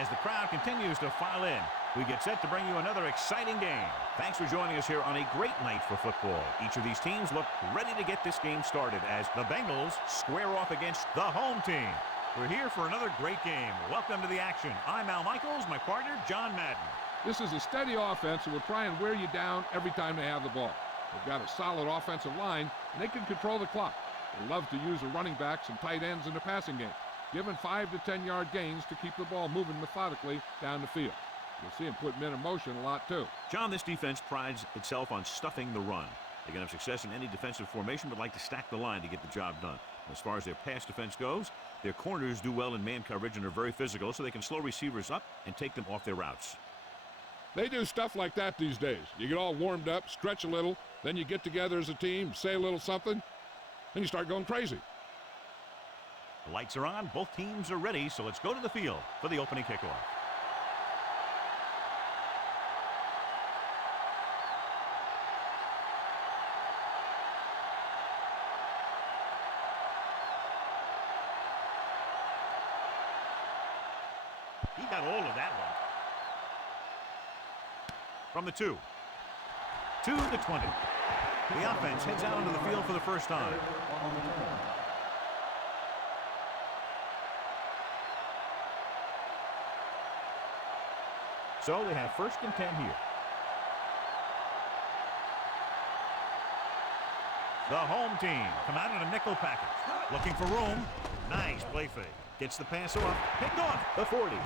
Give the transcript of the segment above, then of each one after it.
as the crowd continues to file in. We get set to bring you another exciting game. Thanks for joining us here on a great night for football. Each of these teams look ready to get this game started as the Bengals square off against the home team. We're here for another great game. Welcome to the action. I'm Al Michaels, my partner, John Madden. This is a steady offense that will try and wear you down every time they have the ball. They've got a solid offensive line, and they can control the clock. They love to use the running backs and tight ends in the passing game, giving 5 to 10-yard gains to keep the ball moving methodically down the field. You'll see them put men in motion a lot, too. John, this defense prides itself on stuffing the run. They can have success in any defensive formation, but like to stack the line to get the job done. As far as their pass defense goes, their corners do well in man coverage and are very physical, so they can slow receivers up and take them off their routes. They do stuff like that these days. You get all warmed up, stretch a little, then you get together as a team, say a little something, then you start going crazy. The lights are on, both teams are ready, so let's go to the field for the opening kickoff. He got all of that one. From the 2 to the 20. The offense heads out onto the field for the first time. So they have 1st and 10 here. The home team come out in a nickel package. Looking for room. Nice play fake. Gets the pass off. Picked off the 40.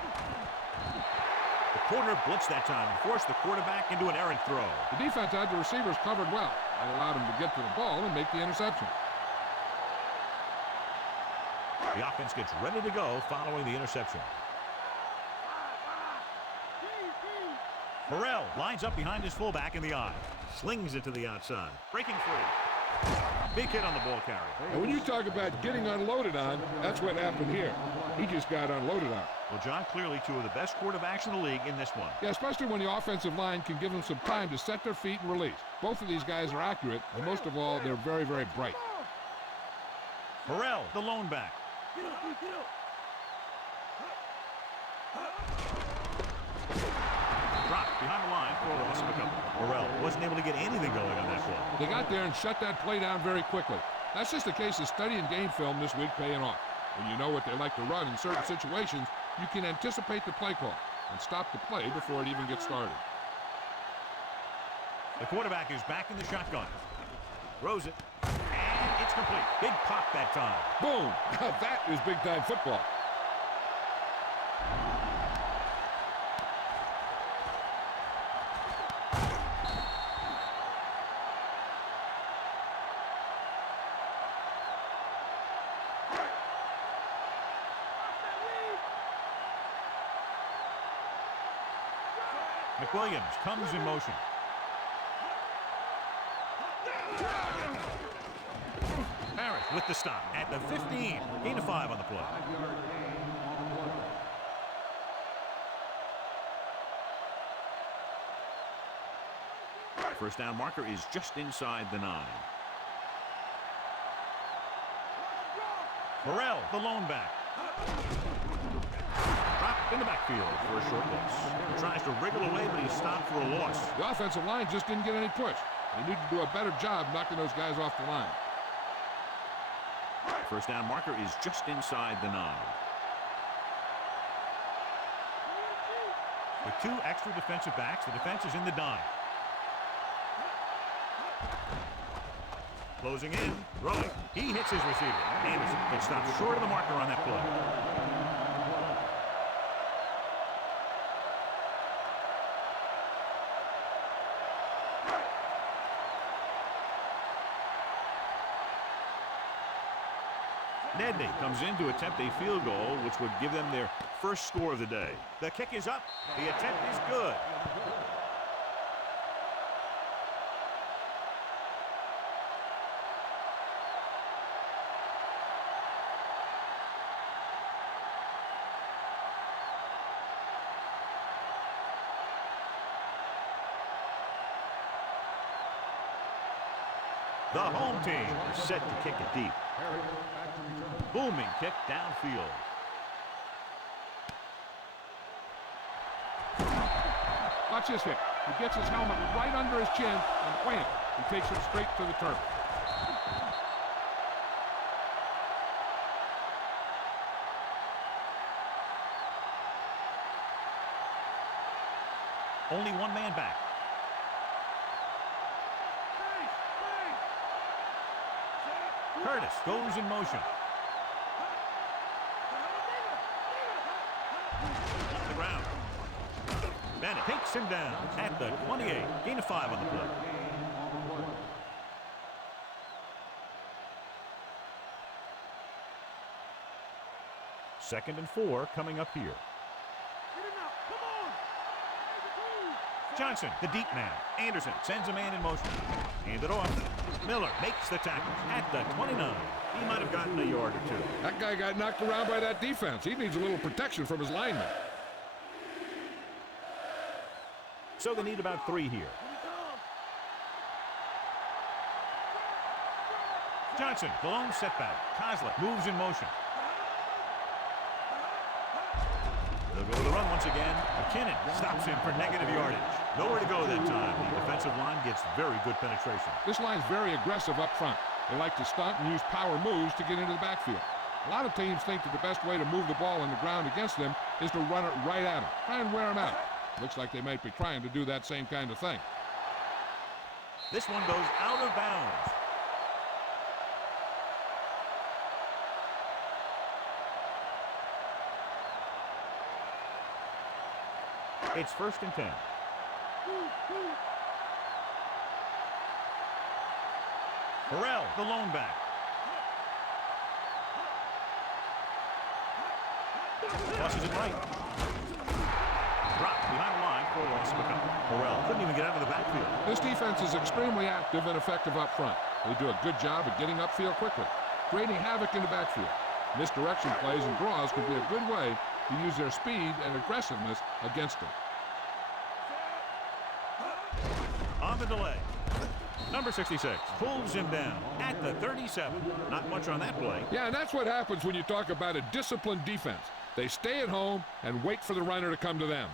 The corner blitzed that time and forced the quarterback into an errant throw. The defense had the receivers covered well. That allowed him to get to the ball and make the interception. The offense gets ready to go following the interception. Burrell lines up behind his fullback in the eye. Slings it to the outside. Breaking free. Big hit on the ball carrier. And when you talk about getting unloaded on, that's what happened here. He just got unloaded on. Well, John, clearly 2 of the best quarterbacks in the league in this one. Yeah, especially when the offensive line can give them some time to set their feet and release. Both of these guys are accurate, and most of all, they're very, very bright. Burrell, the lone back. Dropped behind the line for a loss of a couple. Burrell wasn't able to get anything going on that play. They got there and shut that play down very quickly. That's just a case of studying game film this week paying off. When you know what they like to run in certain situations, you can anticipate the play call and stop the play before it even gets started. The quarterback is back in the shotgun. Throws it, and it's complete. Big pop that time. Boom! Now that is big-time football. McWilliams comes in motion. Harris with the stop at the 15. Gain of 5 on the play. First down marker is just inside the 9. Burrell, the lone back. Dropped in the backfield for a short loss. He tries to wriggle away, but he's stopped for a loss. The offensive line just didn't get any push. They need to do a better job knocking those guys off the line. First down marker is just inside the 9. With 2 extra defensive backs, the defense is in the dime. Closing in, throwing. He hits his receiver. Anderson gets stopped short of the marker on that play. Nedney comes in to attempt a field goal, which would give them their first score of the day. The kick is up. The attempt is good. The home team is set to kick it deep. Booming kick downfield. Watch this hit. He gets his helmet right under his chin, and wham! He takes it straight to the turf. Only one man back. Curtis goes in motion. On the ground. Bennett takes him down at the 28. Gain of 5 on the play. Second and 4 coming up here. Johnson, the deep man. Anderson sends a man in motion. Hand it off. Miller makes the tackle at the 29. He might have gotten a yard or two. That guy got knocked around by that defense. He needs a little protection from his linemen. So they need about 3 here. Johnson, the lone setback. Kozlik moves in motion. They'll go to the run once again. McKinnon stops him for negative yardage. Nowhere to go that time. The defensive line gets very good penetration. This line's very aggressive up front. They like to stunt and use power moves to get into the backfield. A lot of teams think that the best way to move the ball on the ground against them is to run it right at them. Try and wear them out. Looks like they might be trying to do that same kind of thing. This one goes out of bounds. It's 1st and 10. Burrell, the lone back. Tosses it right. Dropped behind the line for a loss of a couple. Burrell couldn't even get out of the backfield. This defense is extremely active and effective up front. They do a good job of getting upfield quickly, creating havoc in the backfield. Misdirection plays and draws could be a good way to use their speed and aggressiveness against them. On the delay. Number 66 pulls him down at the 37. Not much on that play. Yeah, and that's what happens when you talk about a disciplined defense. They stay at home and wait for the runner to come to them.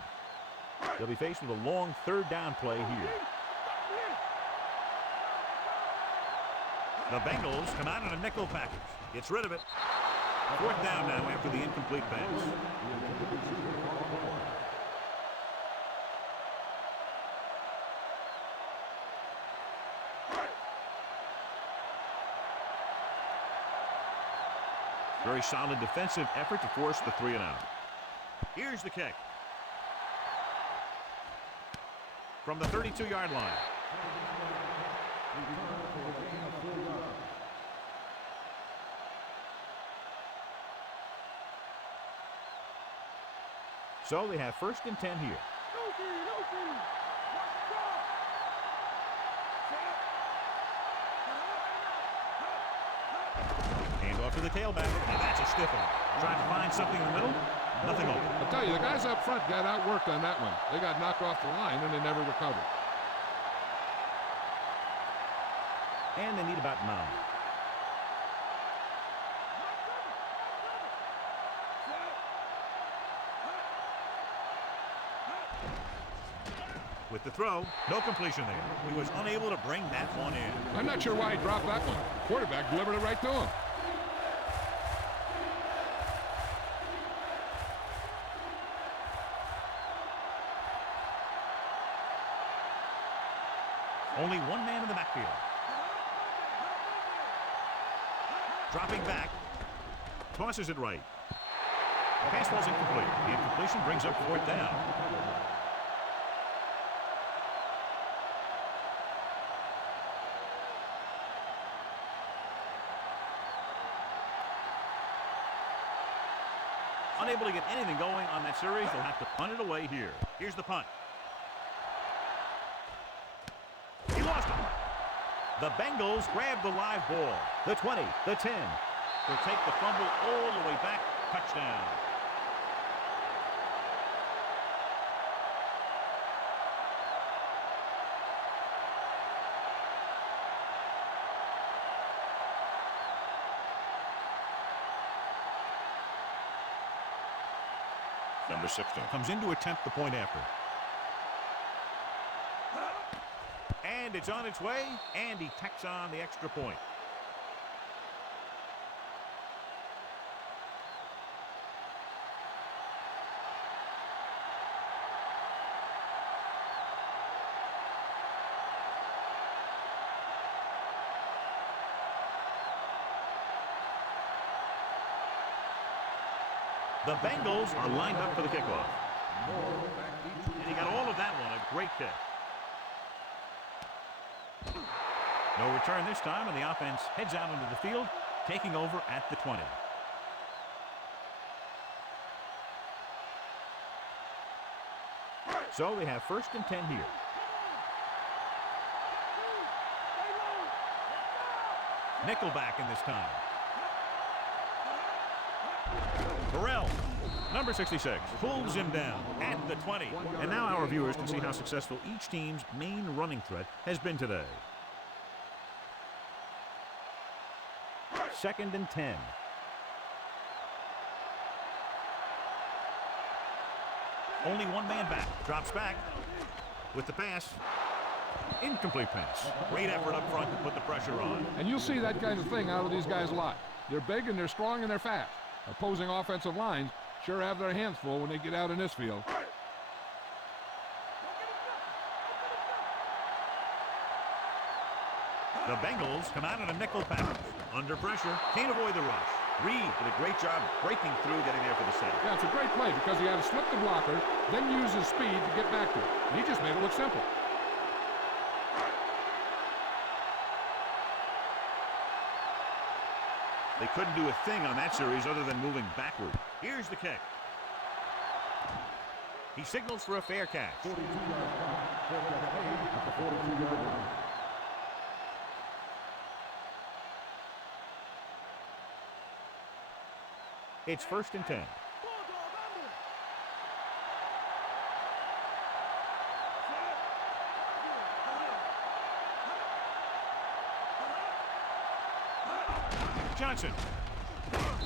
They'll be faced with a long 3rd down play here. The Bengals come out in a nickel package. Gets rid of it. 4th down now after the incomplete pass. Very solid defensive effort to force the 3 and out. Here's the kick. From the 32-yard line. So they have 1st and 10 here. Off to the tailback. Now that's a stiff one. Trying to find something in the middle. Nothing open. I'll tell you, the guys up front got outworked on that one. They got knocked off the line and they never recovered. And they need about 9. With the throw, no completion there. He was unable to bring that one in. I'm not sure why he dropped that one. Quarterback delivered it right to him. Only one man in the backfield. Dropping back. Tosses it right. Pass falls incomplete. The incompletion brings up 4th down. Unable to get anything going on that series, they'll have to punt it away here. Here's the punt. He lost it. The Bengals grab the live ball. The 20, the 10. They'll take the fumble all the way back. Touchdown. Number 16 comes in to attempt the point after. And it's on its way, and he tacks on the extra point. The Bengals are lined up for the kickoff. And he got all of that one, a great kick. No return this time, and the offense heads out into the field, taking over at the 20. So they have 1st and 10 here. Nickelback in this time. Burrell, number 66, pulls him down at the 20. And now our viewers can see how successful each team's main running threat has been today. 2nd and 10. Only one man back. Drops back with the pass. Incomplete pass. Great effort up front to put the pressure on. And you'll see that kind of thing out of these guys a lot. They're big and they're strong and they're fast. Opposing offensive lines sure have their hands full when they get out in this field. The Bengals come out in a nickel package. Under pressure, can't avoid the rush. Reed did a great job breaking through, getting there for the sack. Yeah, it's a great play because he had to slip the blocker, then use his speed to get back to it. And he just made it look simple. They couldn't do a thing on that series other than moving backward. Here's the kick. He signals for a fair catch. 42-yard punt. Fair catch made at the 42-yard line. It's 1st and 10. Johnson.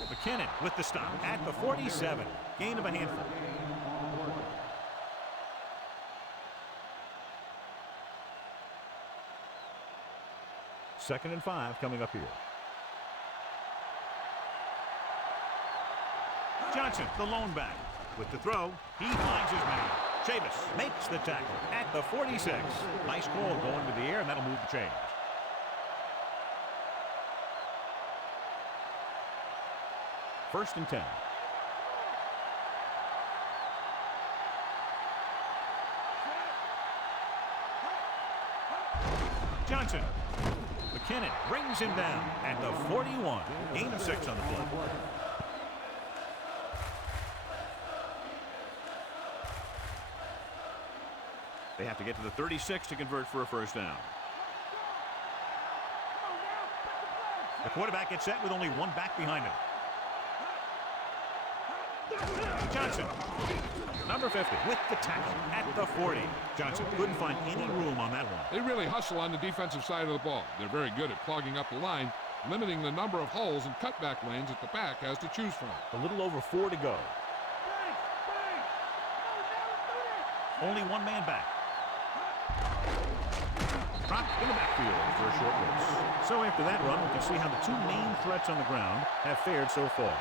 McKinnon with the stop at the 47. Gain of a handful. Second and 5 coming up here. Johnson, the lone back. With the throw, he finds his man. Chavis makes the tackle at the 46. Nice call going to the air, and that'll move the chains. First and 10. Johnson. McKinnon brings him down at the 41. Gain of 6 on the play. They have to get to the 36 to convert for a first down. The quarterback gets set with only one back behind him. Johnson, number 50, with the tackle at the 40. Johnson couldn't find any room on that one. They really hustle on the defensive side of the ball. They're very good at clogging up the line, limiting the number of holes and cutback lanes that the back has to choose from. A little over 4 to go. Only one man back. Dropped in the backfield for a short race. So after that run, we can see how the two main threats on the ground have fared so far.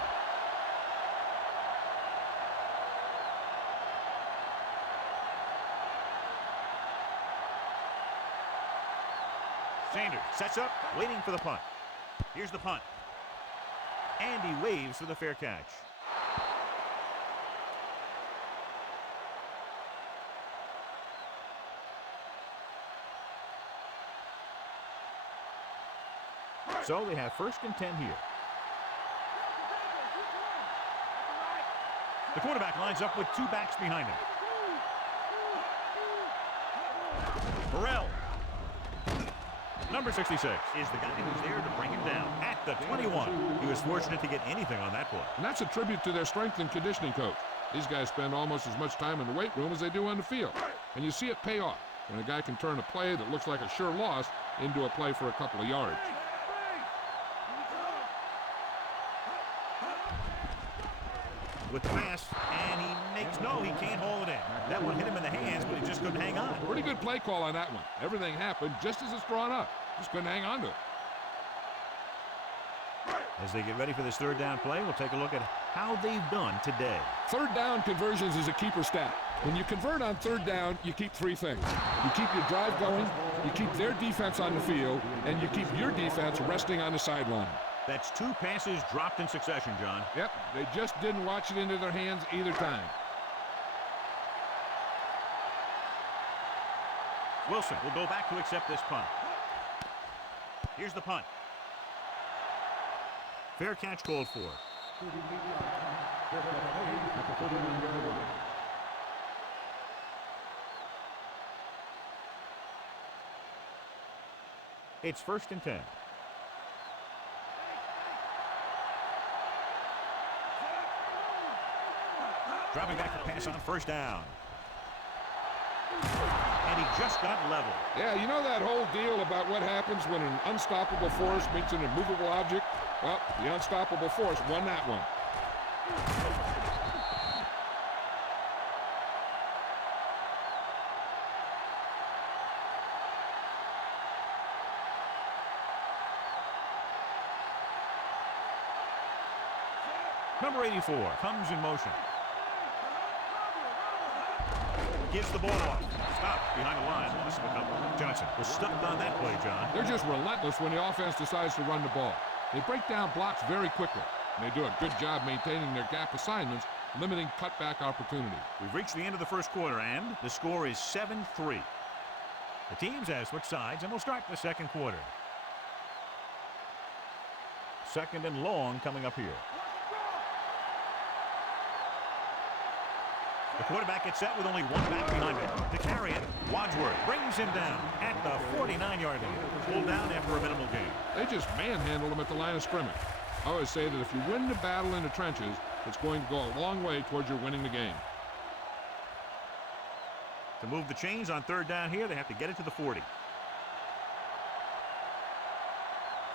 Sanders sets up, waiting for the punt. Here's the punt. And he waves for the fair catch. So they have 1st and 10 here. The quarterback lines up with two backs behind him. Burrell, number 66, is the guy who's there to bring him down at the 21. He was fortunate to get anything on that play. And that's a tribute to their strength and conditioning coach. These guys spend almost as much time in the weight room as they do on the field. And you see it pay off when a guy can turn a play that looks like a sure loss into a play for a couple of yards. With the pass, and he makes It's no, he can't haul it in. That one hit him in the hands, but he just couldn't hang on. Pretty good play call on that one. Everything happened just as it's drawn up. Just couldn't hang on to it. As they get ready for this third down play, we'll take a look at how they've done today. Third down conversions is a keeper stat. When you convert on third down, you keep three things. You keep your drive going, you keep their defense on the field, and you keep your defense resting on the sideline. That's 2 passes dropped in succession, John. Yep, they just didn't watch it into their hands either time. Wilson will go back to accept this punt. Here's the punt. Fair catch called for. It's 1st and 10. Dropping back to pass on 1st down. And he just got level. Yeah, you know that whole deal about what happens when an unstoppable force meets an immovable object? Well, the unstoppable force won that one. Number 84 comes in motion. Gives the ball off. Stop behind the line. This is a couple. Johnson was stuck on that play, John. They're just relentless when the offense decides to run the ball. They break down blocks very quickly. And they do a good job maintaining their gap assignments, limiting cutback opportunities. We've reached the end of the first quarter, and the score is 7-3. The teams have switched sides, and we'll start the second quarter. 2nd and long coming up here. The quarterback gets set with only one back behind him. To carry it, Wadsworth brings him down at the 49-yard line. Pulled down after a minimal gain. They just manhandled him at the line of scrimmage. I always say that if you win the battle in the trenches, it's going to go a long way towards your winning the game. To move the chains on 3rd down here, they have to get it to the 40.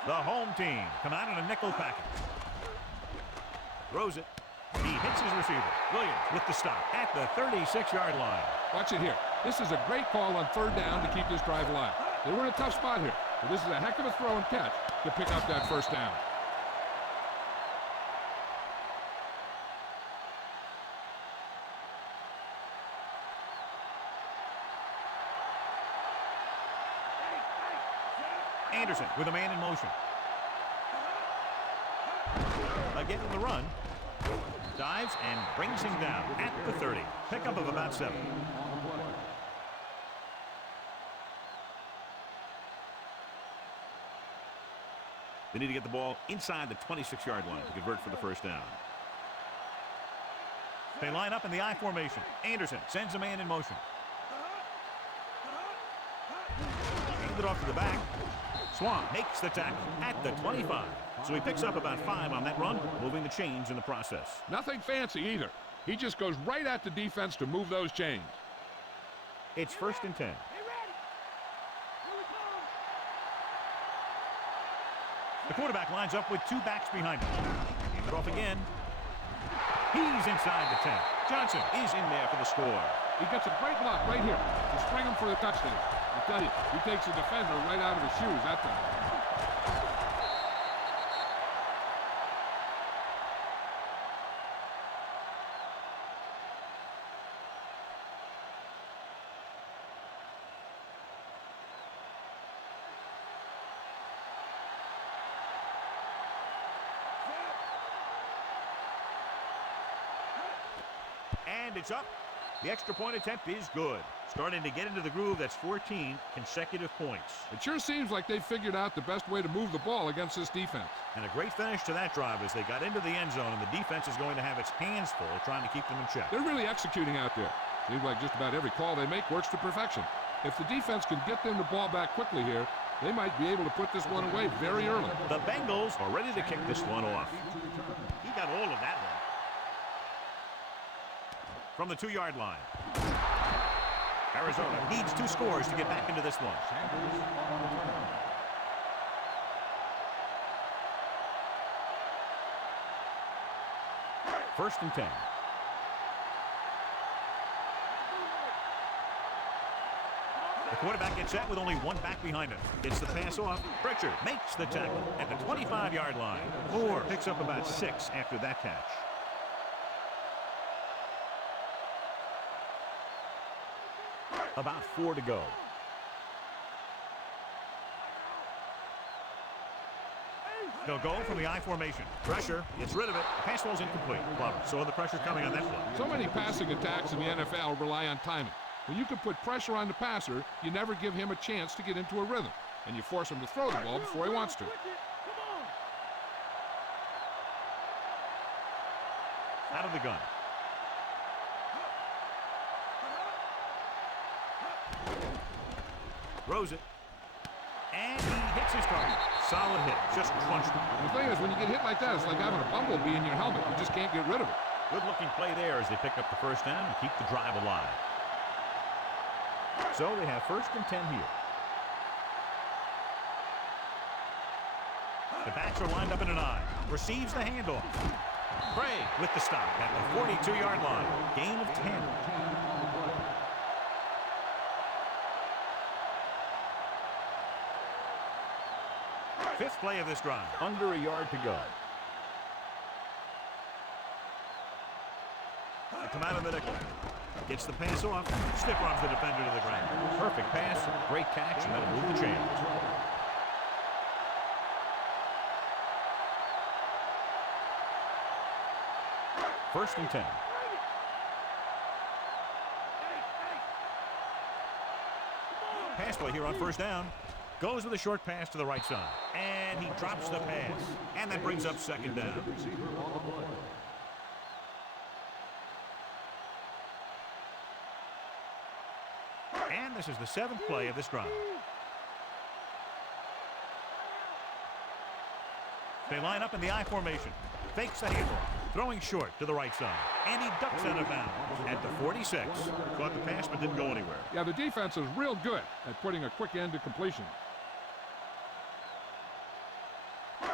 The home team come out in a nickel package. Throws it. He hits his receiver. Williams with the stop at the 36-yard line. Watch it here. This is a great call on 3rd down to keep this drive alive. They were in a tough spot here, but this is a heck of a throw and catch to pick up that 1st down. Anderson with a man in motion. Again in the run. Dives and brings him down at the 30. Pickup of about 7. They need to get the ball inside the 26-yard line to convert for the 1st down. They line up in the I formation. Anderson sends a man in motion. Handed off to the back. Swan makes the tackle at the 25. So he picks up about 5 on that run, moving the chains in the process. Nothing fancy either. He just goes right at the defense to move those chains. It's 1st and 10. The quarterback lines up with 2 backs behind him. Hand it off again. He's inside the 10. Johnson is in there for the score. He gets a great block right here to spring him for the touchdown. I tell you, he takes the defender right out of his shoes that time. And it's up. The extra point attempt is good. Starting to get into the groove. That's 14 consecutive points. It sure seems like they figured out the best way to move the ball against this defense. And a great finish to that drive as they got into the end zone, and the defense is going to have its hands full trying to keep them in check. They're really executing out there. Seems like just about every call they make works to perfection. If the defense can get them the ball back quickly here, they might be able to put this one away very early. The Bengals are ready to kick this one off. He got all of that one. From the 2-yard line. Arizona needs 2 scores to get back into this one. First and 10. The quarterback gets set with only one back behind him. Gets the pass off. Pritchard makes the tackle at the 25-yard line. Moore picks up about 6 after that catch. About 4 to go. They'll go from the I formation. Pressure, gets rid of it. The pass ball's incomplete. Clever. So the pressure coming on that play. So many passing attacks in the NFL rely on timing. When you can put pressure on the passer, you never give him a chance to get into a rhythm, and you force him to throw the ball before he wants to. Out of the gun. Throws it. And he hits his target. Solid hit. Just crunched him. The thing is, when you get hit like that, it's like having a bumblebee in your helmet. You just can't get rid of it. Good-looking play there as they pick up the first down and keep the drive alive. So they have 1st and 10 here. The backs are lined up in an I. Receives the handoff. Bray with the stop at the 42-yard line. Gain of 10. Fifth play of this drive. Under a yard to go. They come out of the nickel. Gets the pass off. Stiff arms the defender to the ground. Perfect pass. Great catch, and that'll move the chains. First and 10. Pass play here on first down. Goes with a short pass to the right side. And he drops the pass. And that brings up second down. And this is the 7th play of this drive. They line up in the I formation. Fakes the handoff. Throwing short to the right side. And he ducks out of bounds at the 46. Caught the pass but didn't go anywhere. Yeah, the defense is real good at putting a quick end to completion.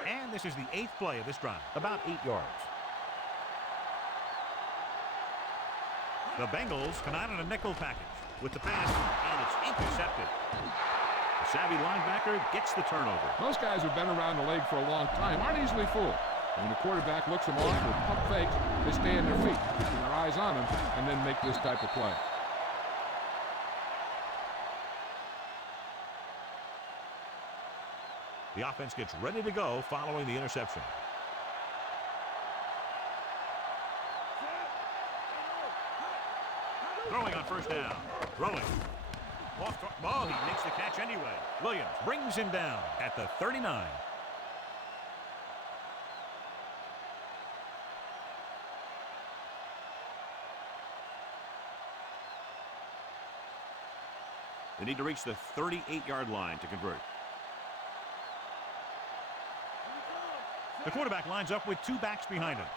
And this is the 8th play of this drive. About 8 yards. The Bengals come out in a nickel package with the pass, and it's intercepted. The savvy linebacker gets the turnover. Most guys who've been around the league for a long time aren't easily fooled. When the quarterback looks them off with pump fakes, they stay on their feet, keeping their eyes on him, and then make this type of play. The offense gets ready to go following the interception. Throwing on first down. Throwing. Ball, he makes the catch anyway. Williams brings him down at the 39. They need to reach the 38-yard line to convert. The quarterback lines up with 2 backs behind him.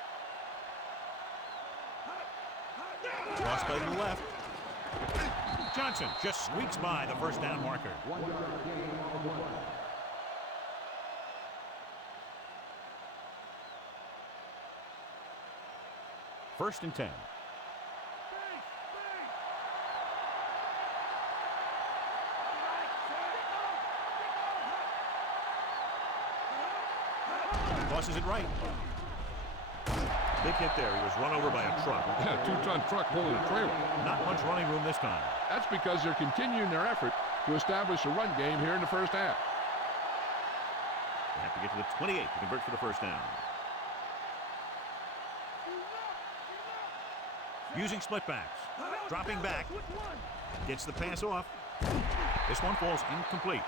Cross play to the left. Johnson just squeaks by the first down marker. First and 10. Tosses it right. Big hit there. He was run over by a truck. Yeah, 2-ton truck pulling a trailer. Not much running room this time. That's because they're continuing their effort to establish a run game here in the first half. They have to get to the 28 to convert for the first down. Using split backs. Dropping back. Gets the pass off. This one falls incomplete.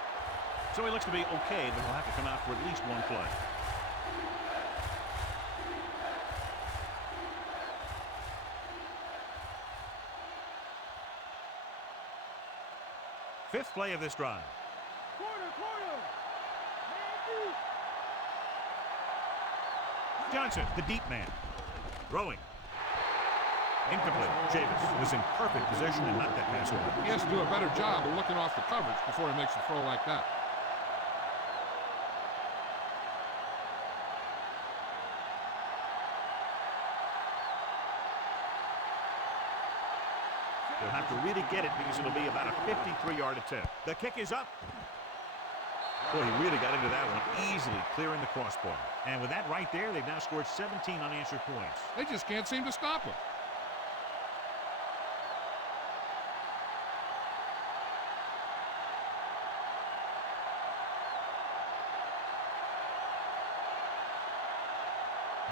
So he looks to be okay, but he'll have to come out for at least one play. Fifth play of this drive. Johnson, the deep man. Throwing. Incomplete. Javis was in perfect position and knocked that pass away. He has to do a better job of looking off the coverage before he makes a throw like that. They'll have to really get it because it'll be about a 53-yard attempt. The kick is up. Boy, he really got into that one, easily clearing the crossbar. And with that right there, they've now scored 17 unanswered points. They just can't seem to stop him.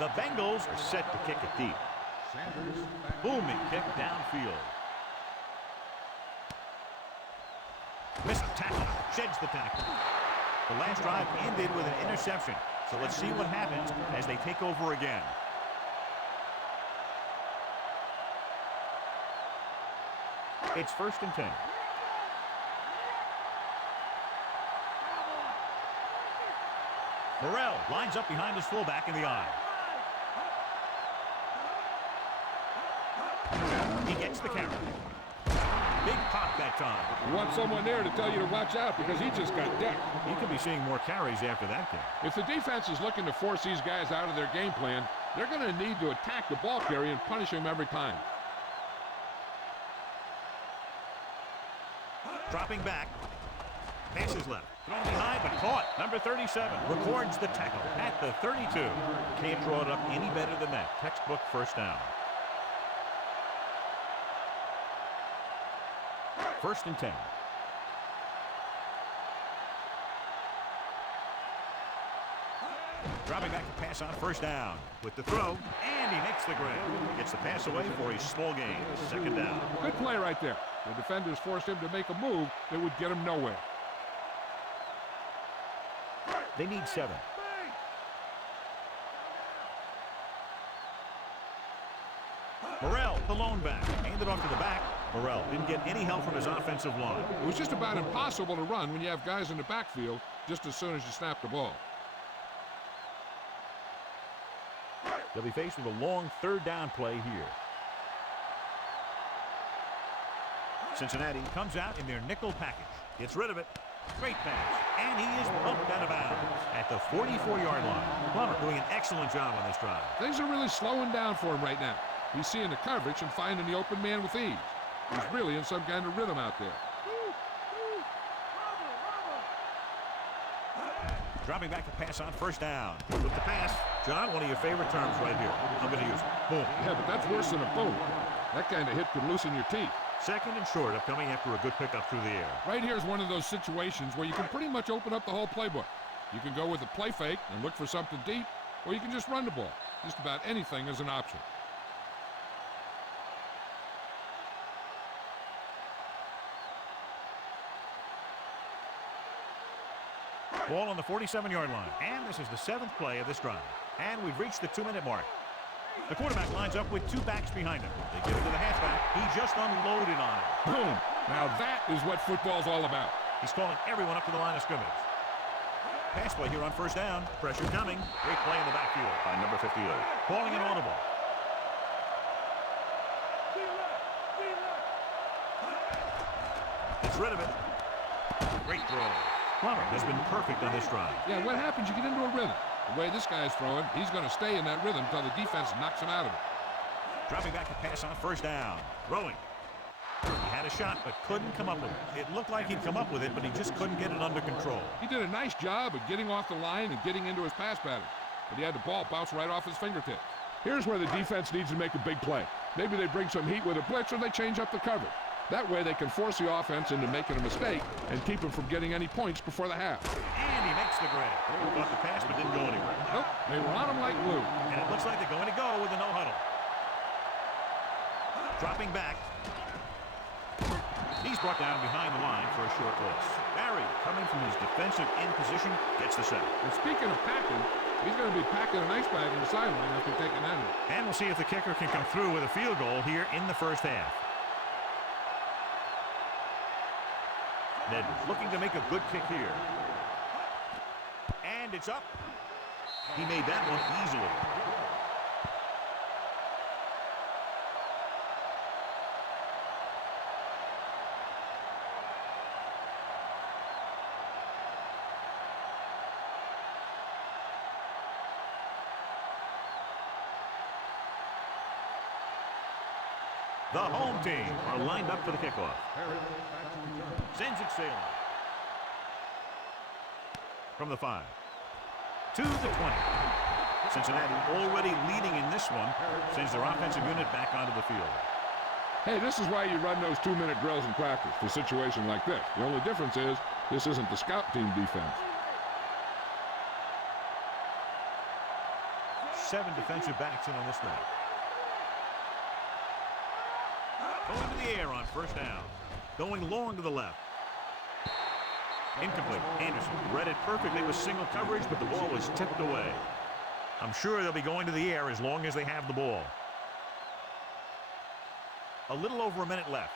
The Bengals are set to kick it deep. Sanders. Booming kick downfield. Miss a tackle. Sheds the tackle. The last drive ended with an interception. So let's see what happens as they take over again. It's 1st and 10. Morrell lines up behind his fullback in the eye. He gets the carry. Big pop that time. You want someone there to tell you to watch out because he just got decked. You could be seeing more carries after that game. If the defense is looking to force these guys out of their game plan, they're going to need to attack the ball carrier and punish him every time. Dropping back. Passes left. Thrown behind, but caught. Number 37 records the tackle at the 32. Can't draw it up any better than that. Textbook first down. 1st and 10. Dropping back to pass on 1st down. With the throw, and he makes the grab. Gets the pass away for a small gain. 2nd down. Good play right there. The defenders forced him to make a move that would get him nowhere. They need 7. Morrell, the lone back. Handed off to the back. Morrell didn't get any help from his offensive line. It was just about impossible to run when you have guys in the backfield just as soon as you snap the ball. They'll be faced with a long 3rd down play here. Cincinnati comes out in their nickel package. Gets rid of it. Great pass. And he is bumped out of bounds at the 44-yard line. Plummer doing an excellent job on this drive. Things are really slowing down for him right now. He's seeing the coverage and finding the open man with ease. He's really in some kind of rhythm out there. Dropping back to pass on 1st down. With the pass. John, one of your favorite terms right here. I'm going to use it. Boom. Yeah, but that's worse than a boom. That kind of hit could loosen your teeth. 2nd and short upcoming after a good pickup through the air. Right here is one of those situations where you can pretty much open up the whole playbook. You can go with a play fake and look for something deep, or you can just run the ball. Just about anything is an option. Ball on the 47-yard line. And this is the 7th play of this drive. And we've reached the 2-minute mark. The quarterback lines up with 2 backs behind him. They give it to the halfback. He just unloaded on it. Boom! Now that is what football's all about. He's calling everyone up to the line of scrimmage. Pass play here on 1st down. Pressure coming. Great play in the backfield by number 58. Calling an audible. Gets rid of it. Great throw. Plummer has been perfect on this drive. Yeah, what happens? You get into a rhythm. The way this guy's throwing, he's going to stay in that rhythm until the defense knocks him out of it. Dropping back to pass on 1st down. Throwing. He had a shot, but couldn't come up with it. It looked like he'd come up with it, but he just couldn't get it under control. He did a nice job of getting off the line and getting into his pass pattern, but he had the ball bounce right off his fingertips. Here's where the defense needs to make a big play. Maybe they bring some heat with a blitz, or they change up the coverage. That way they can force the offense into making a mistake and keep him from getting any points before the half. And he makes the grab. Caught the pass, but didn't go anywhere. Nope, they were on him like glue. And it looks like they're going to go with a no-huddle. Dropping back. He's brought down behind the line for a short loss. Barry, coming from his defensive end position, gets the sack. And speaking of packing, he's going to be packing an ice bag on the sideline after taking that hit. And we'll see if the kicker can come through with a field goal here in the 1st half. Ned looking to make a good kick here. And it's up. He made that one easily. The home team are lined up for the kickoff. Harris back to return. Sends it sailing. From the 5 to the 20. Cincinnati already leading in this one. Sends their offensive unit back onto the field. Hey, this is why you run those 2-minute drills in practice for a situation like this. The only difference is this isn't the scout team defense. 7 defensive backs in on this night. Going to the air on first down. Going long to the left. Incomplete. Anderson read it perfectly with single coverage, but the ball was tipped away. I'm sure they'll be going to the air as long as they have the ball. A little over a minute left.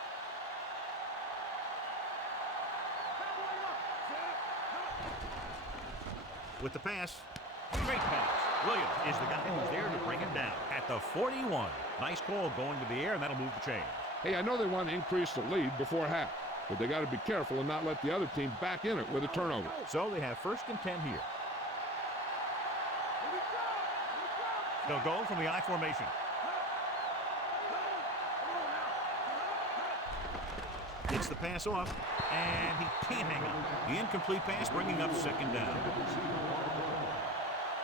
With the pass. Great pass. Williams is the guy who's there to bring him down at the 41. Nice call going to the air, and that'll move the chain. Hey, I know they want to increase the lead before half, but they got to be careful and not let the other team back in it with a turnover. So they have 1st and 10 here. They'll go from the I formation. Gets the pass off, and he can't hang on. The incomplete pass bringing up 2nd down.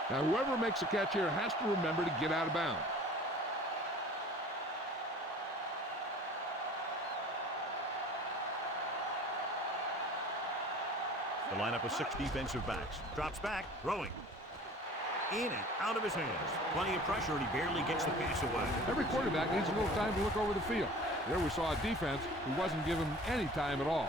Now, whoever makes a catch here has to remember to get out of bounds. The lineup of 6 defensive backs. Drops back, throwing. In and out of his hands. Plenty of pressure, and he barely gets the pass away. Every quarterback needs a little time to look over the field. There we saw a defense who wasn't given any time at all.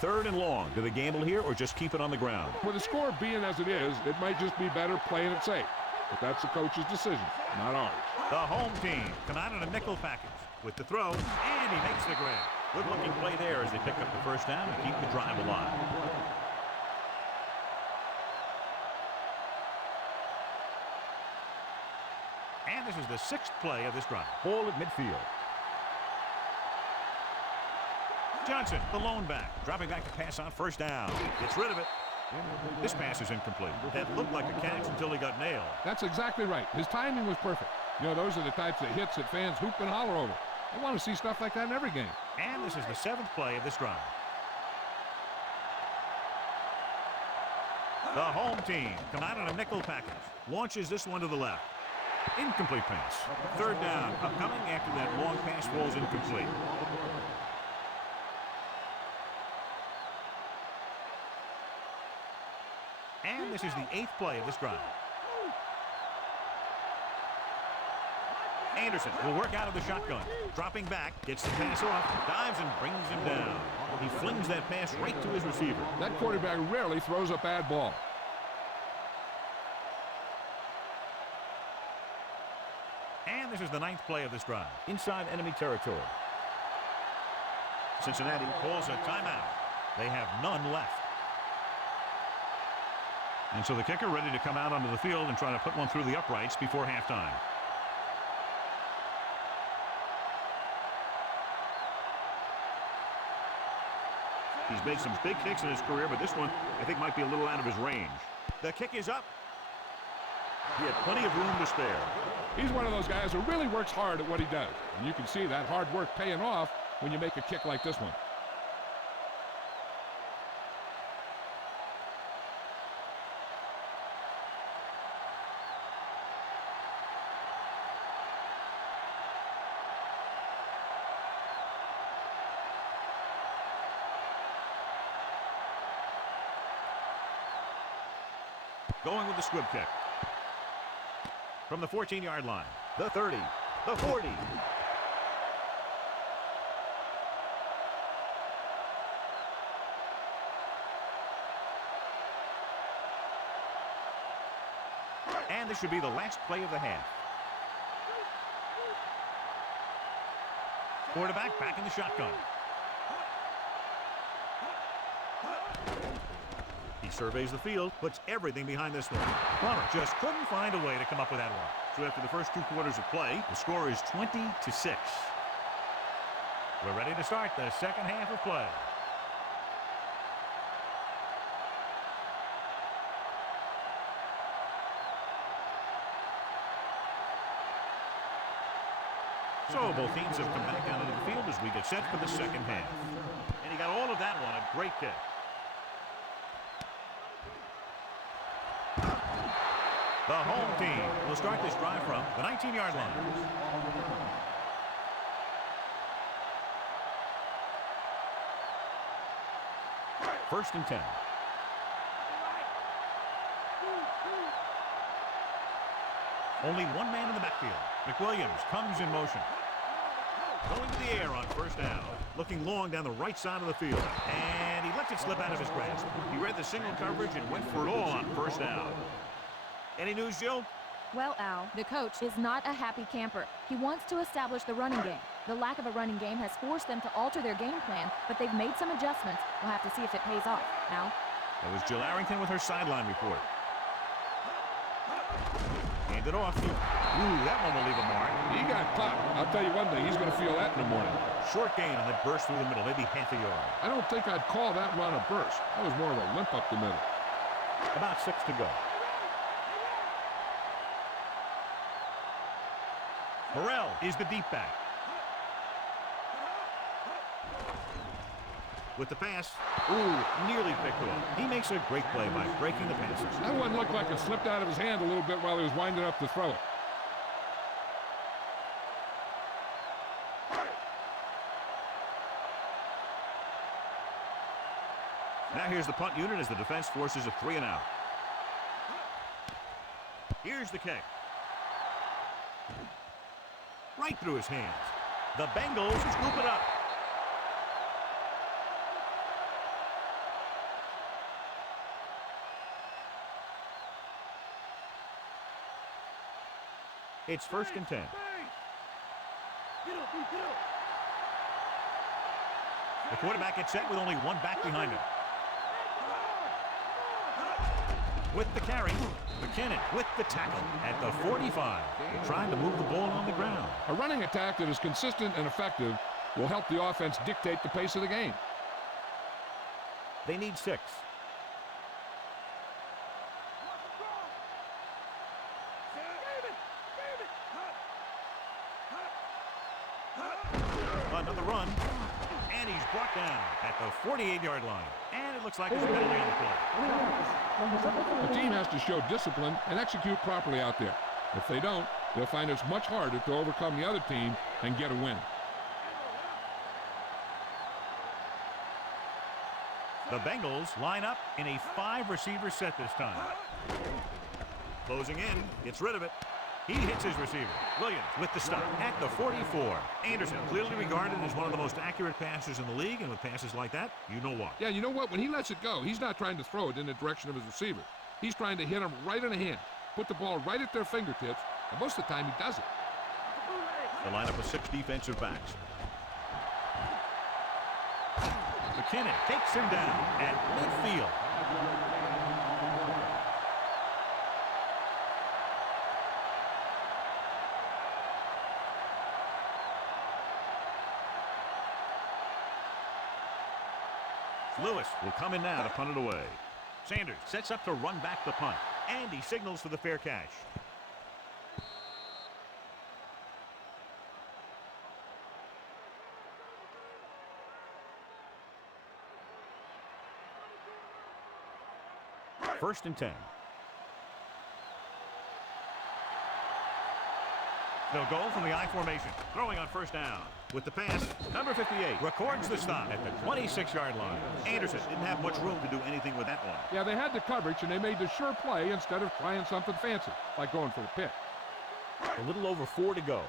3rd and long. Do they gamble here or just keep it on the ground? With the score being as it is, it might just be better playing it safe. But that's the coach's decision, not ours. The home team come out in a nickel package with the throw, and he makes the grab. Good-looking play there as they pick up the first down and keep the drive alive. And this is the 6th play of this drive. Ball at midfield. Johnson, the lone back, dropping back to pass on first down. Gets rid of it. This pass is incomplete. That looked like a catch until he got nailed. That's exactly right. His timing was perfect. You know, those are the types of hits that fans hoop and holler over. I want to see stuff like that in every game. And this is the 7th play of this drive. The home team come out in a nickel package. Launches this one to the left. Incomplete pass. 3rd down. Upcoming after that long pass falls incomplete. And this is the 8th play of this drive. Anderson will work out of the shotgun. Dropping back, gets the pass off, dives and brings him down. He flings that pass right to his receiver. That quarterback rarely throws a bad ball. And this is the 9th play of this drive. Inside enemy territory. Cincinnati calls a timeout. They have none left. And so the kicker ready to come out onto the field and try to put one through the uprights before halftime. He's made some big kicks in his career, but this one I think might be a little out of his range. The kick is up. He had plenty of room to spare. He's one of those guys who really works hard at what he does. And you can see that hard work paying off when you make a kick like this one. Going with the squib kick. From the 14-yard line. The 30. The 40. And this should be the last play of the half. Quarterback back in the shotgun. He surveys the field, puts everything behind this one. Plummer just couldn't find a way to come up with that one. So after the first 2 quarters of play, the score is 20-6. We're ready to start the second half of play. So both teams have come back down into the field as we get set for the second half. And he got all of that one, a great kick. The home team will start this drive from the 19-yard line. First and 10. Only one man in the backfield. McWilliams comes in motion. Going to the air on first down. Looking long down the right side of the field. And he lets it slip out of his grasp. He read the single coverage and went for it all on first down. Any news, Jill? Well, Al, the coach is not a happy camper. He wants to establish the running game. The lack of a running game has forced them to alter their game plan, but they've made some adjustments. We'll have to see if it pays off. Al? That was Jill Arrington with her sideline report. Hand it off. Ooh, that one will leave a mark. He got caught. I'll tell you one thing, he's going to feel that in the morning. Short gain on that burst through the middle, maybe half a yard. I don't think I'd call that run a burst. That was more of a limp up the middle. About 6 to go. Morrell is the deep back. With the pass. Ooh, nearly picked off. He makes a great play by breaking the passes. That one looked like it slipped out of his hand a little bit while he was winding up to throw it. Now here's the punt unit as the defense forces a 3 and out. Here's the kick. Right through his hands. The Bengals scoop it up. It's first and 10. The quarterback gets set with only one back behind him. With the carry, McKinnon with the tackle at the 45. They're trying to move the ball on the ground. A running attack that is consistent and effective will help the offense dictate the pace of the game. They need 6. Another run, and he's brought down at the 48-yard line. And it looks like there's a penalty on the play. The team has to show discipline and execute properly out there. If they don't, they'll find it's much harder to overcome the other team and get a win. The Bengals line up in a 5-receiver set this time. Closing in, gets rid of it. He hits his receiver. Williams with the stop at the 44. Anderson, clearly regarded as one of the most accurate passers in the league, and with passes like that, you know why. Yeah, you know what? When he lets it go, he's not trying to throw it in the direction of his receiver. He's trying to hit him right in the hand, put the ball right at their fingertips, and most of the time he does it. The lineup of 6 defensive backs. McKinnon takes him down at midfield. Lewis will come in now to punt it away. Sanders sets up to run back the punt, and he signals for the fair catch. First and 10. They'll go from the I formation, throwing on first down. With the pass, number 58 records the stop at the 26-yard line. Anderson didn't have much room to do anything with that one. Yeah, they had the coverage, and they made the sure play instead of trying something fancy, like going for the pick. A little over 4 to go.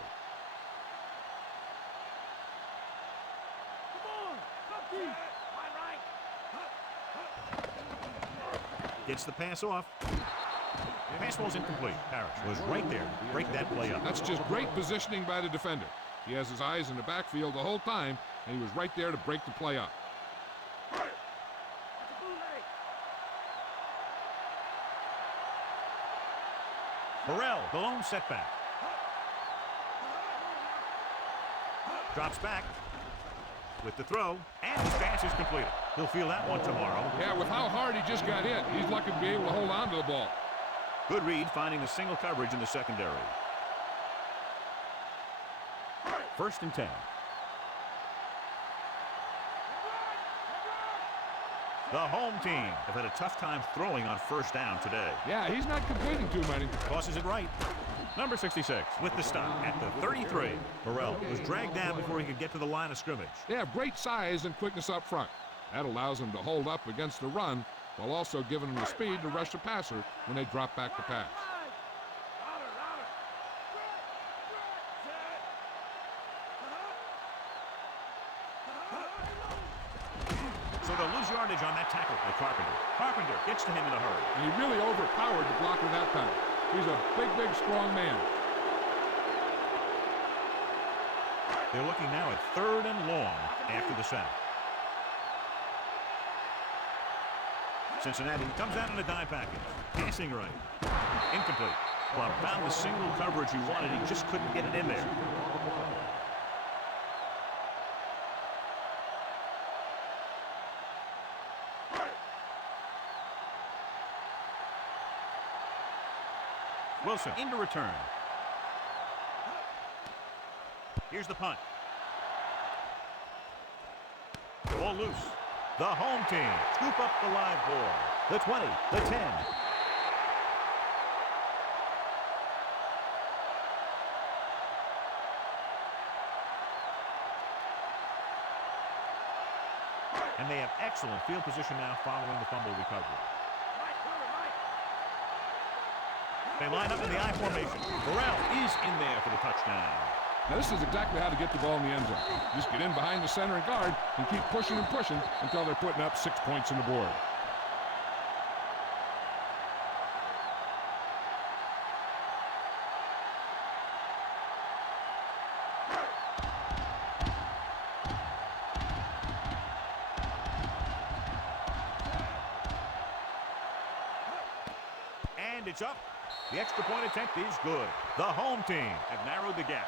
Gets the pass off. Pass ball's incomplete. Parrish was right there to break that play up. That's just great positioning by the defender. He has his eyes in the backfield the whole time, and he was right there to break the play up. Morrell, the lone setback. Drops back with the throw, and his pass is completed. He'll feel that one tomorrow. Yeah, with how hard he just got hit, he's lucky to be able to hold on to the ball. Good read, finding the single coverage in the secondary. First and 10. The home team have had a tough time throwing on first down today. Yeah, he's not completing too many. Tosses it right. Number 66 with the stop at the 33. Burrell was dragged down before he could get to the line of scrimmage. They have great size and quickness up front. That allows them to hold up against the run while also giving them the speed to rush the passer when they drop back to pass. So they'll lose yardage on that tackle by Carpenter. Carpenter gets to him in a hurry. And he really overpowered the blocker that time. He's a big, strong man. They're looking now at 3rd and long after the sack. Cincinnati comes out in a dime package. Passing right. Incomplete. Well, found the single coverage he wanted. He just couldn't get it in there. Wilson into return. Here's the punt. Ball loose. The home team scoop up the live ball. The 20, the 10. And they have excellent field position now following the fumble recovery. They line up in the I formation. Burrell is in there for the touchdown. Now, this is exactly how to get the ball in the end zone. Just get in behind the center and guard and keep pushing and pushing until they're putting up 6 points on the board. And it's up. The extra point attempt is good. The home team have narrowed the gap.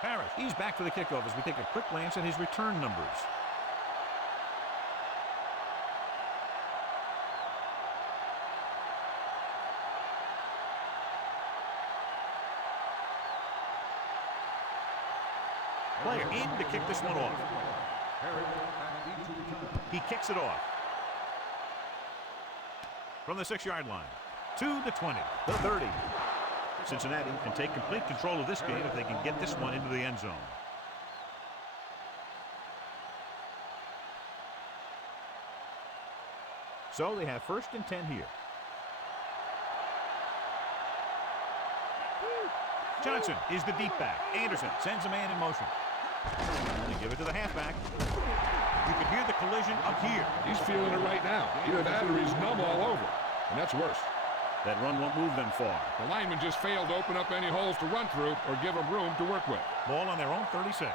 Parrish, he's back for the kickoff as we take a quick glance at his return numbers. Player in to kick this one off. He kicks it off. From the 6-yard line, to the 20, the 30. Cincinnati can take complete control of this game if they can get this one into the end zone. So they have 1st and 10 here. Johnson is the deep back. Anderson sends a man in motion. They give it to the halfback. You can hear the collision up here. He's feeling it right now. Either that or he's numb all over. And that's worse. That run won't move them far. The lineman just failed to open up any holes to run through or give them room to work with. Ball on their own 36.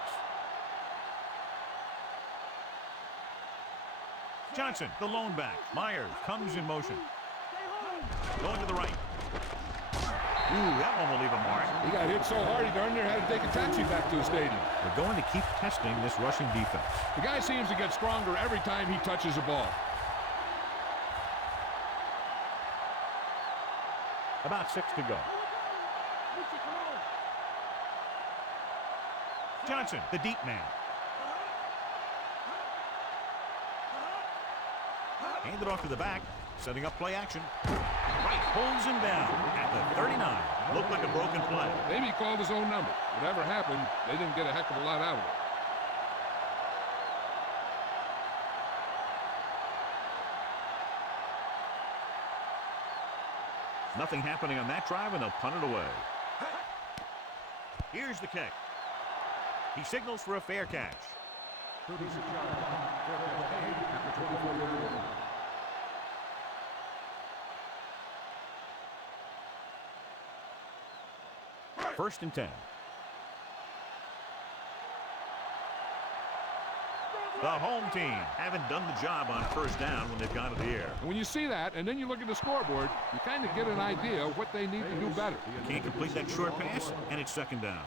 Johnson, the lone back. Myers comes in motion. Going to the right. Ooh, that one will leave a mark. He got hit so hard he darn near had to take a taxi back to the stadium. They're going to keep testing this rushing defense. The guy seems to get stronger every time he touches the ball. About 6 to go. Johnson, the deep man. Hand it off to the back, setting up play action. Right, pulls him down at the 39. Looked like a broken play. Maybe he called his own number. Whatever happened, they didn't get a heck of a lot out of it. Nothing happening on that drive, and they'll punt it away. Here's the kick. He signals for a fair catch. 36 yards. Fair catch made after 24 yards. First and 10. The home team haven't done the job on first down when they've gone to the air. And when you see that, and then you look at the scoreboard, you kind of get an idea of what they need to do better. Can't complete that short pass, and it's 2nd down.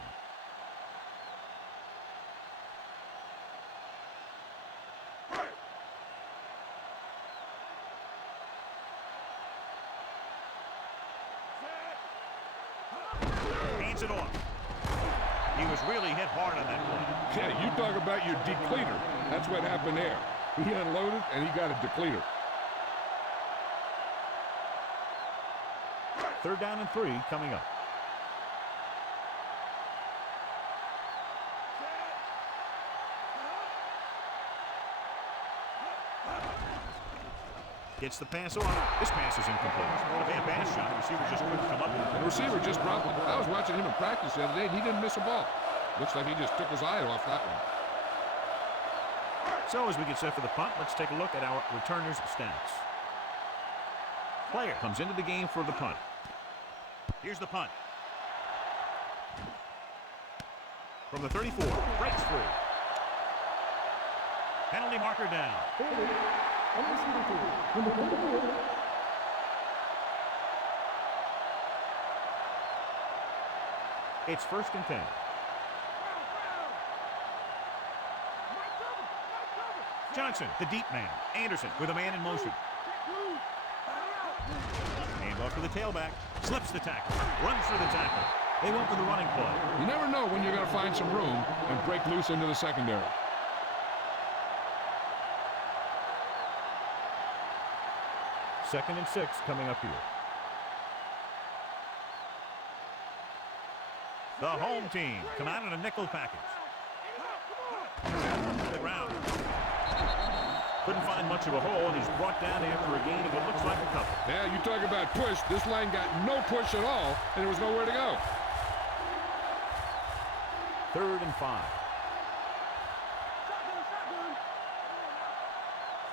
Hands it off. He was really hit hard on that play. Yeah, you talk about your depleter. That's what happened there. He unloaded, and he got a depleter. 3rd down and 3 coming up. Gets the pass off. This pass is incomplete. A bad pass shot. The receiver just couldn't come up with it. The receiver just dropped it. I was watching him in practice the other day, and he didn't miss a ball. Looks like he just took his eye off that one. So as we get set for the punt, let's take a look at our returners' stats. Player comes into the game for the punt. Here's the punt. From the 34, breaks free. Penalty marker down. It's 1st and 10. Johnson, the deep man. Anderson with a man in motion. Hand off to the tailback. Slips the tackle. Runs through the tackle. They went for the running play. You never know when you're going to find some room and break loose into the secondary. 2nd and 6 coming up here. The home team come out in a nickel package. To the ground. Couldn't find much of a hole, and he's brought down after a gain of what looks like a couple. Yeah, you talk about push. This line got no push at all, and there was nowhere to go. 3rd and 5.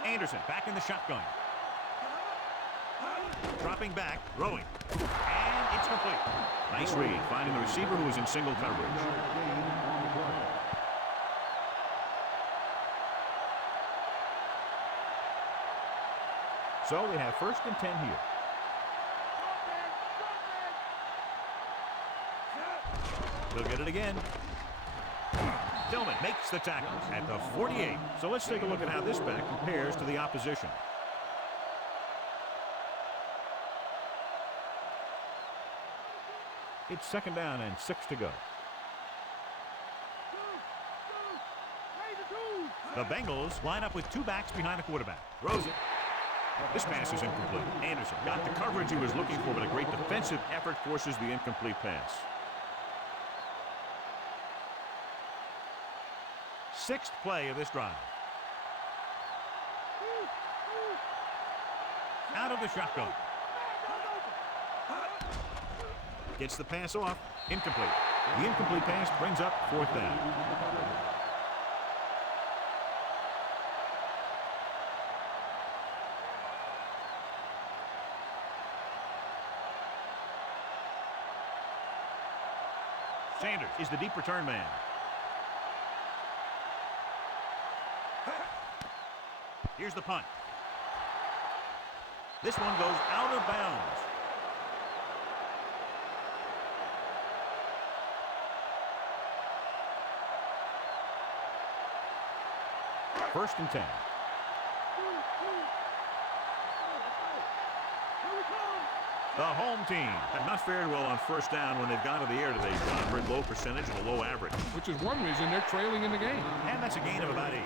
Anderson back in the shotgun. Dropping back, throwing. And it's complete. Nice read, finding the receiver who was in single coverage. So we have 1st and 10 here. We'll get it again. Tillman makes the tackle at the 48. So let's take a look at how this back compares to the opposition. It's 2nd down and 6 to go. The Bengals line up with 2 backs behind the quarterback. Throws it. This pass is incomplete. Anderson got the coverage he was looking for, but a great defensive effort forces the incomplete pass. 6th play of this drive. Out of the shotgun. Gets the pass off. Incomplete. The incomplete pass brings up 4th down. Sanders is the deep return man. Here's the punt. This one goes out of bounds. First and 10. The home team have not fared well on 1st down when they've gone to the air today, John. Very low percentage and a low average. Which is one reason they're trailing in the game. And that's a gain of about 8.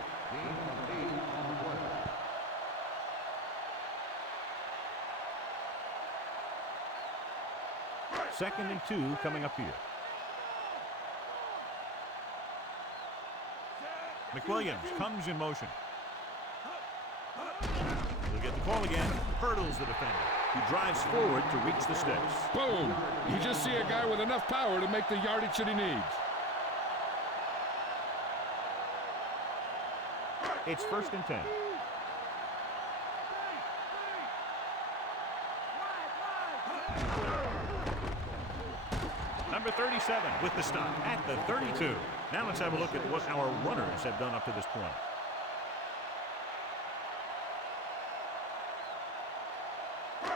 2nd and 2 coming up here. McWilliams comes in motion. He'll get the call again. Hurdles the defender, who drives forward to reach the sticks. Boom! You just see a guy with enough power to make the yardage that he needs. It's 1st and 10. Number 37 with the stop at the 32. Now let's have a look at what our runners have done up to this point.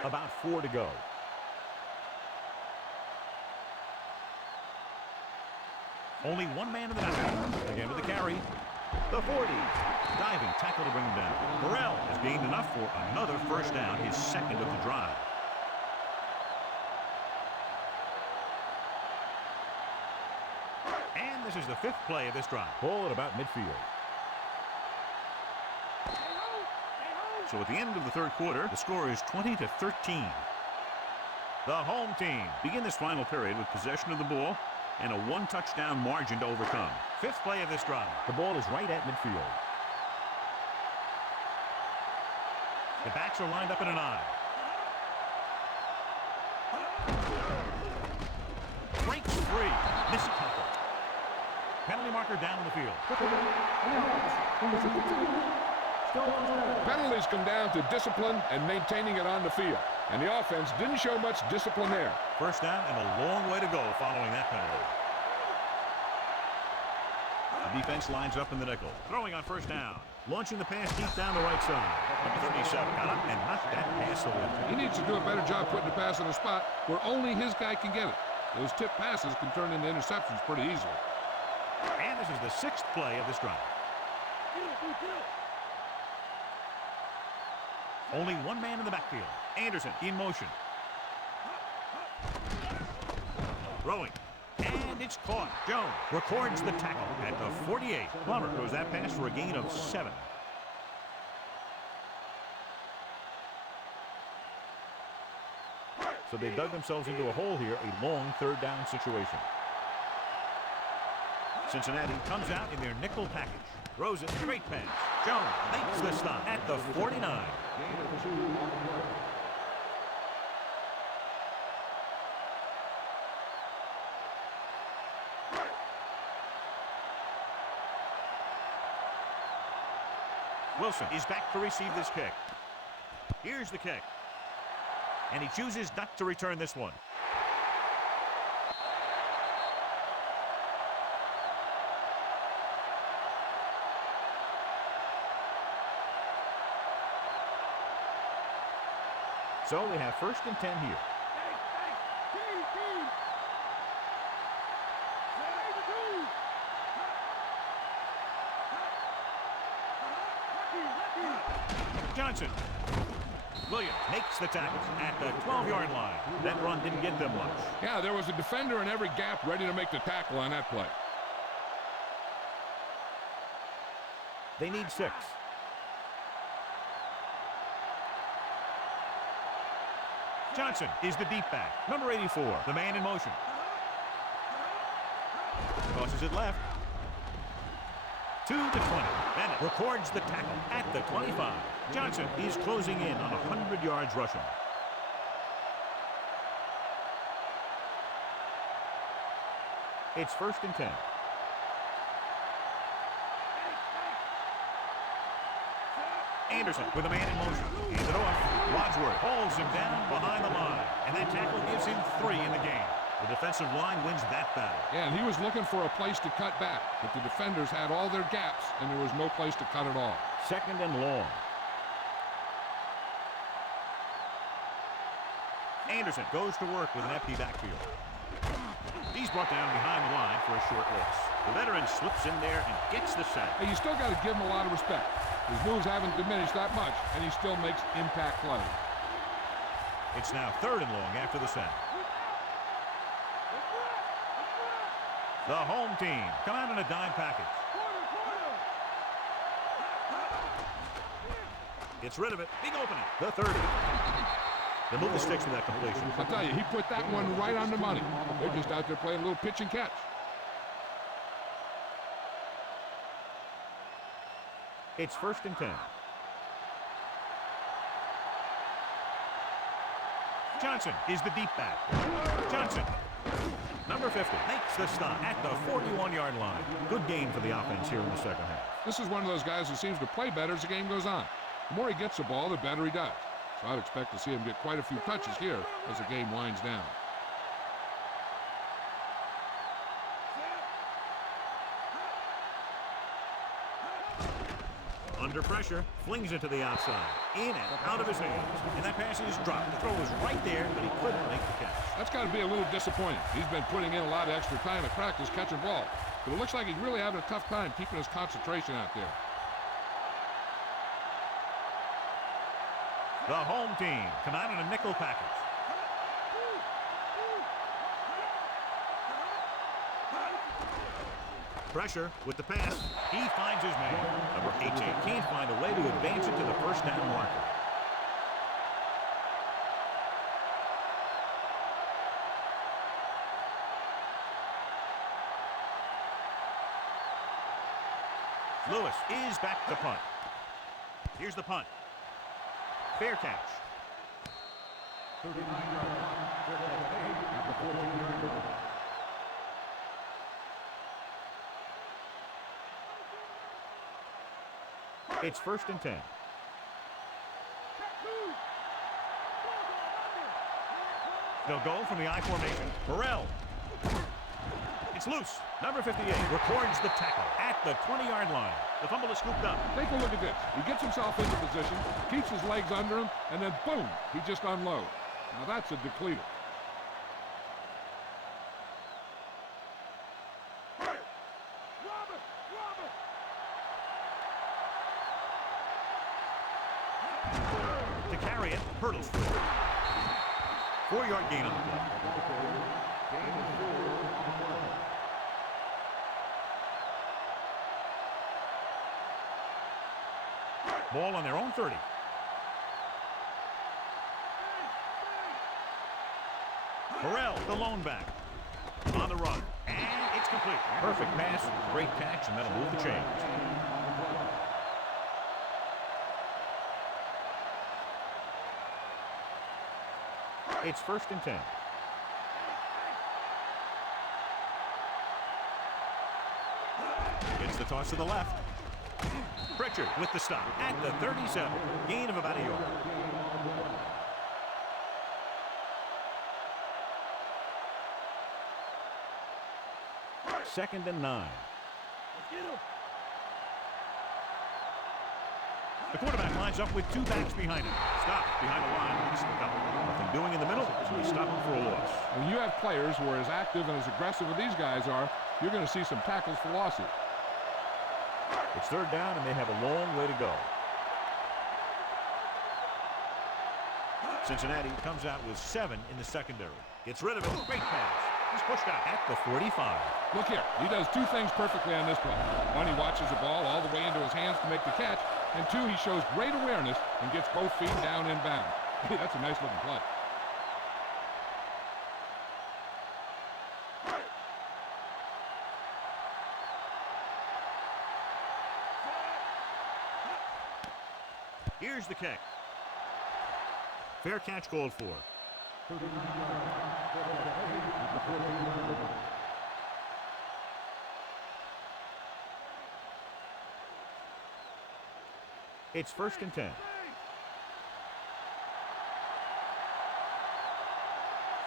About 4 to go. Only one man in the back. Again with the carry. The 40. Diving tackle to bring him down. Burrell has gained enough for another 1st down, his 2nd of the drive. And this is the 5th play of this drive. Ball at about midfield. So at the end of the 3rd quarter, the score is 20-13. The home team begin this final period with possession of the ball and a 1-touchdown margin to overcome. 5th play of this drive. The ball is right at midfield. The backs are lined up in an I. Breaks free. Missed tackle. Penalty marker down the field. Penalties come down to discipline and maintaining it on the field. And the offense didn't show much discipline there. First down and a long way to go following that penalty. The defense lines up in the nickel. Throwing on first down. Launching the pass deep down the right side. Number 37 got up and knocked that pass away. He needs to do a better job putting the pass in a spot where only his guy can get it. Those tip passes can turn into interceptions pretty easily. And this is the 6th play of this drive. Only one man in the backfield. Anderson in motion. Throwing. And it's caught. Jones records the tackle at the 48. Plummer throws that pass for a gain of 7. So they dug themselves into a hole here, a long 3rd down situation. Cincinnati comes out in their nickel package. Throws it. Great pass. Jones makes the stop at the 49. Wilson is back to receive this kick. Here's the kick. And he chooses not to return this one. So they have 1st and 10 here. Johnson. Williams makes the tackle at the 12-yard line. That run didn't get them much. Yeah, there was a defender in every gap ready to make the tackle on that play. They need 6. Johnson is the deep back. Number 84, the man in motion. Tosses it left. To the 20. Bennett records the tackle at the 25. Johnson is closing in on 100 yards rushing. It's 1st and 10. Anderson with a man in motion. Hands it off. Wadsworth holds him down behind the line. And that tackle gives him 3 in the game. The defensive line wins that battle. Yeah, and he was looking for a place to cut back. But the defenders had all their gaps, and there was no place to cut it all. 2nd and long. Anderson goes to work with an empty backfield. He's brought down behind the line for a short loss. The veteran slips in there and gets the sack. Hey, you still got to give him a lot of respect. His moves haven't diminished that much, and he still makes impact plays. It's now 3rd and long after the sack. The home team come out in a dime package. Gets rid of it. Big opening. The 30. They move the sticks with that completion. I'll tell you, he put that one right on the money. They're just out there playing a little pitch and catch. It's 1st and 10. Johnson is the deep back. Johnson, number 50, makes the stop at the 41-yard line. Good gain for the offense here in the 2nd half. This is one of those guys who seems to play better as the game goes on. The more he gets the ball, the better he does. So I'd expect to see him get quite a few touches here as the game winds down. Under pressure, flings it to the outside. In and out of his hands. And that pass is dropped. The throw was right there, but he couldn't make the catch. That's got to be a little disappointing. He's been putting in a lot of extra time at practice catching ball. But it looks like he's really having a tough time keeping his concentration out there. The home team come out in a nickel package. Pressure with the pass. He finds his man. Number 18 can't find a way to advance it to the first down marker. Lewis is back to punt. Here's the punt. Fair catch. 39-yard punt. Fair catch made at the 14-yard line. It's 1st and 10. They'll go from the I formation. Burrell. It's loose. Number 58 records the tackle at the 20-yard line. The fumble is scooped up. Take a look at this. He gets himself into position, keeps his legs under him, and then boom, he just unloads. Now that's a depleter. To carry it, hurdles through. 4-yard gain on the play. Ball on their own 30. Burrell, the lone back. On the run. And it's complete. Perfect pass, great catch, and that'll move the chains. It's 1st and 10. It's the toss to the left. Pritchard with the stop at the 37. Gain of about a yard. Second and 9. The quarterback lines up with 2 backs behind him. Stop behind the line. Nothing doing in the middle, so he stopped him for a loss. When you have players who are as active and as aggressive as these guys are, you're going to see some tackles for losses. It's 3rd down, and they have a long way to go. Cincinnati comes out with 7 in the secondary. Gets rid of it. Great pass. He's pushed out at the 45. Look here. He does 2 things perfectly on this play. 1, he watches the ball all the way into his hands to make the catch. And 2, he shows great awareness and gets both feet down inbound. Hey, that's a nice looking play. Here's the kick. Fair catch called for. 39-yard punt. Fair catch made at the 14-yard line. It's 1st and 10.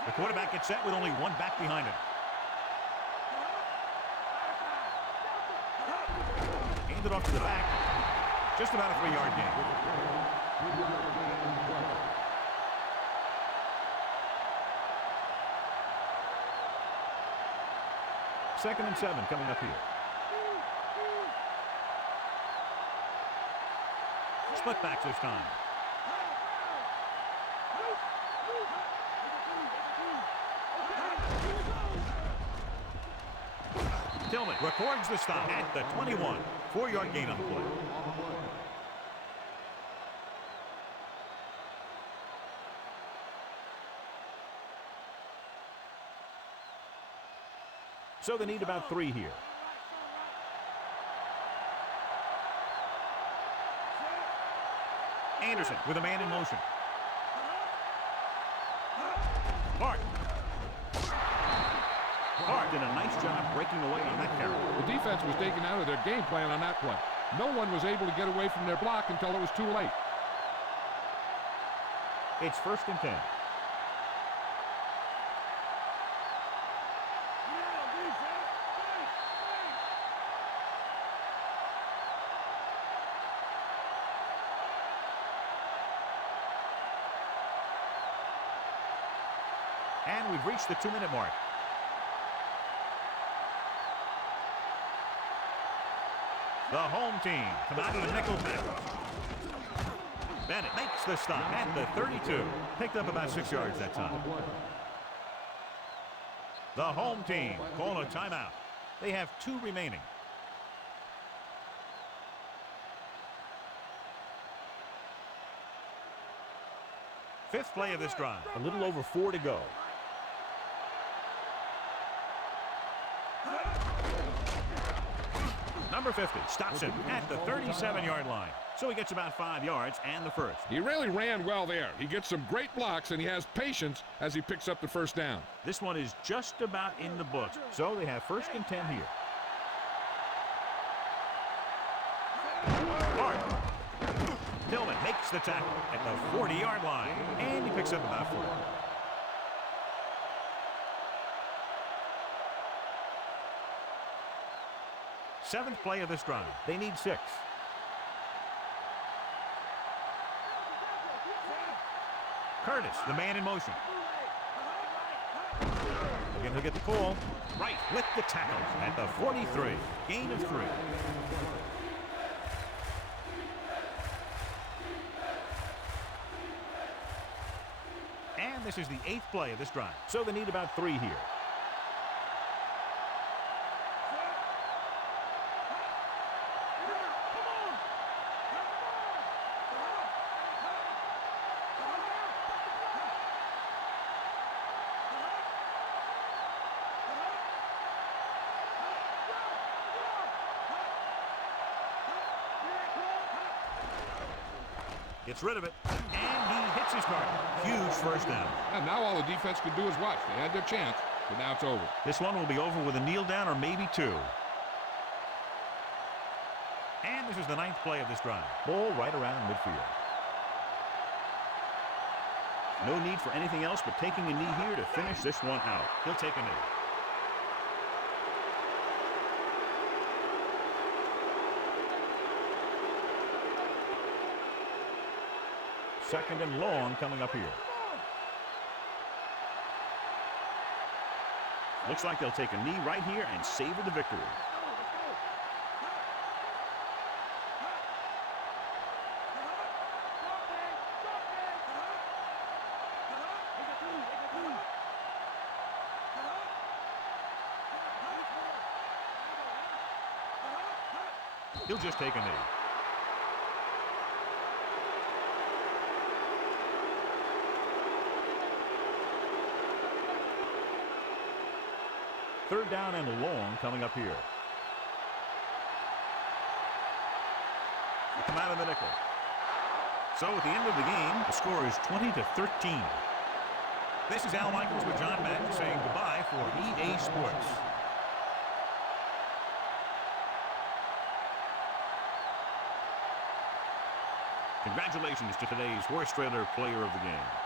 The quarterback gets set with only 1 back behind him. Handed off to the back. Just about a 3-yard gain. 2nd and 7 coming up here. Split backs this time. Tillman records the stop at the 21. 4-yard gain on the play. So they need about 3 here. Anderson with a man in motion. Hart. Hart did a nice job breaking away on that carry. The defense was taken out of their game plan on that play. No one was able to get away from their block until it was too late. It's 1st and 10. And we've reached the 2-minute mark. The home team come out of the nickel package. Bennett makes the stop at the 32. Picked up about 6 yards that time. The home team call a timeout. They have 2 remaining. Fifth play of this drive. A little over 4 to go. Number 50 stops him at the 37-yard line. So he gets about 5 yards and the first. He really ran well there. He gets some great blocks, and he has patience as he picks up the first down. This one is just about in the books. So they have 1st and 10 here. Hart. Tillman makes the tackle at the 40-yard line. And he picks up about 4. Seventh play of this drive. They need 6. Curtis, the man in motion. Again, he'll get the call. Right with the tackle at the 43. Gain of 3. And this is the 8th play of this drive. So they need about 3 here. Gets rid of it, and he hits his target. Huge first down. And now all the defense can do is watch. They had their chance, but now it's over. This one will be over with a kneel down or maybe 2. And this is the 9th play of this drive. Ball right around midfield. No need for anything else but taking a knee here to finish this one out. He'll take a knee. Second and long coming up here. Looks like they'll take a knee right here and savor the victory. He'll just take a knee. Third down and long coming up here. They come out of the nickel. So at the end of the game, the score is 20-13. This is Al Michaels with John Madden saying goodbye for EA Sports. Congratulations to today's horse trailer player of the game.